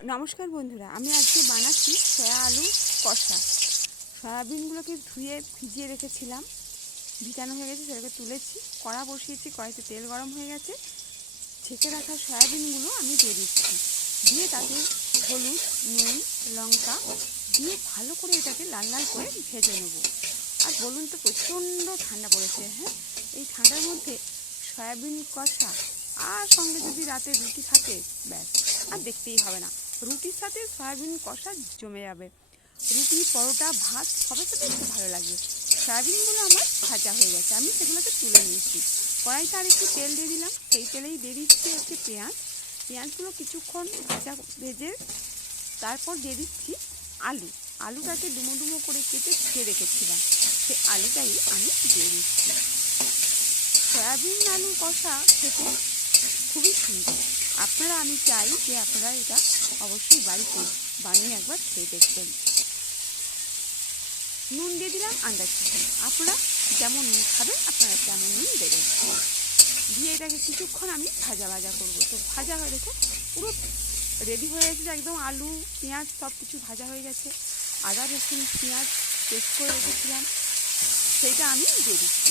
নমস্কার বন্ধুরা, আমি আজকে বানাচ্ছি সয়া আলু কষা। সয়াবিনগুলোকে ধুয়ে ভিজিয়ে রেখেছিলাম, ভিজানো হয়ে গেছে, সেটাকে তুলেছি, কড়া বসিয়েছি, কড়াইতে তেল গরম হয়ে গেছে। ছেঁকে রাখা সয়াবিনগুলো আমি দিয়ে দিচ্ছি, দিয়ে তাতে হলুদ, নুন, লঙ্কা দিয়ে ভালো করে এটাকে লাল লাল করে ভেজে নেব। আর বলুন তো, প্রচণ্ড ঠান্ডা পড়েছে। হ্যাঁ, এই ঠান্ডার মধ্যে সয়াবিন কষা আর সঙ্গে যদি রাতে রুটি থাকে, ব্যাস আর দেখতেই হবে না। রুটির সাথে সয়াবিন কষা জমে যাবে। রুটি, পরোটা, ভাত সবের সাথে খুব ভালো লাগবে। সয়াবিনগুলো আমার ভাজা হয়ে গেছে, আমি সেগুলোকে তুলে নিয়েছি। কড়াইতে আর একটু তেল দিয়ে দিলাম, সেই তেলেই দিয়ে দিচ্ছি হচ্ছে পেঁয়াজ। পেঁয়াজগুলো কিছুক্ষণ ভেজে তারপর দিয়ে দিচ্ছি আলু। আলুটাকে ডুমো ডুমো করে কেটে ধুয়ে রেখেছিলাম, সেই আলুটাই আমি দিয়ে দিচ্ছি। সয়াবিন আলু কষা খেতে খুবই সুন্দর। আমি চাই যে আপনারা এটা অবশ্যই বাড়িতে বানিয়ে একবার খেয়ে দেখবেন। নুন দিয়ে দিলাম আন্দাজ মতন, আপনারা যেমন নুন খাবেন আপনারা তেমন নুন দেবেন। দিয়ে এটাকে কিছুক্ষণ আমি ভাজা ভাজা করবো। তো ভাজা হয়ে দেখো পুরো রেডি হয়ে গেছে, একদম আলু পেঁয়াজ সব কিছু ভাজা হয়ে গেছে। আদা রসুন পেঁয়াজ পেস্ট করে রেখেছিলাম, সেইটা আমি দিয়ে দিচ্ছি।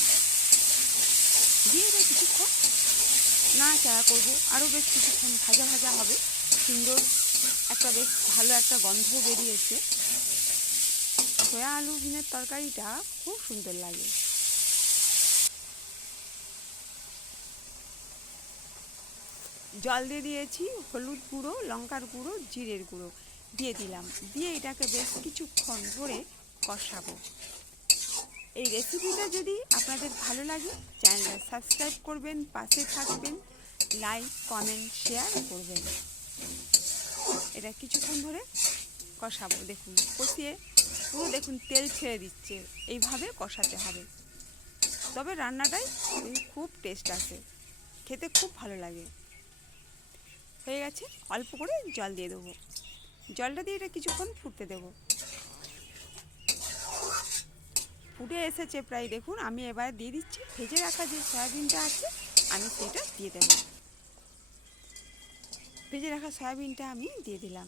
দিয়ে এটা কিছুক্ষণ নাড়াচাড়া করবো, আরও বেশ কিছুক্ষণ ভাজা ভাজা হবে। সুন্দর একটা বেশ ভালো একটা গন্ধ বেরিয়েছে। সয়া আলু বিনের তরকারিটা খুব সুন্দর লাগে। জল দিয়ে দিয়েছি, হলুদ গুঁড়ো, লঙ্কার গুঁড়ো, জিরের গুঁড়ো দিয়ে দিলাম, দিয়ে এটাকে বেশ কিছুক্ষণ ধরে কষাবো। এই রেসিপিটা যদি আপনাদের ভালো লাগে, চ্যানেলটা সাবস্ক্রাইব করবেন, পাশে থাকবেন, লাইক কমেন্ট শেয়ার করবেন। এটা কিছুক্ষণ ধরে কষাবো। দেখুন কষিয়ে পুরো দেখুন তেল ছেড়ে দিচ্ছে, এইভাবে কষাতে হবে। তবে রান্নাটাই খুব টেস্ট আসে, খেতে খুব ভালো লাগে। হয়ে গেছে, অল্প করে জল দিয়ে দেবো। জলটা দিয়ে এটা কিছুক্ষণ ফুটতে দেবো। ফুটে এসেছে প্রায়, দেখুন আমি এবার দিয়ে দিচ্ছি ভেজে রাখা যে সয়াবিনটা আছে, আমি সেটা দিয়ে দেবো। ভেজে রাখা সয়াবিনটা আমি দিয়ে দিলাম,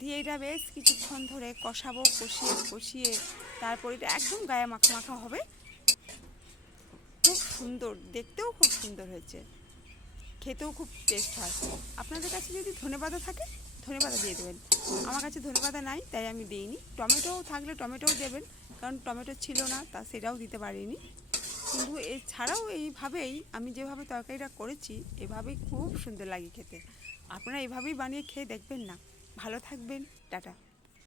দিয়ে এটা বেশ কিছুক্ষণ ধরে কষাবো। কষিয়ে কষিয়ে তারপর এটা একদম গায়ে মাখা মাখা হবে। খুব সুন্দর, দেখতেও খুব সুন্দর হয়েছে, খেতেও খুব টেস্ট হয়। আপনাদের কাছে যদি ধনেপাতা থাকে, ধনেপাতা দিয়ে দেবেন। আমার কাছে ধনেপাতা নাই, তাই আমি দিইনি। টমেটোও থাকলে টমেটোও দেবেন, কারণ টমেটো ছিল না, তা সেটাও দিতে পারিনি। কিন্তু এছাড়াও এইভাবেই আমি যেভাবে তরকারিটা করেছি, এভাবেই খুব সুন্দর লাগে খেতে। আপনারা এভাবেই বানিয়ে খেয়ে দেখবেন না। ভালো থাকবেন, টাটা।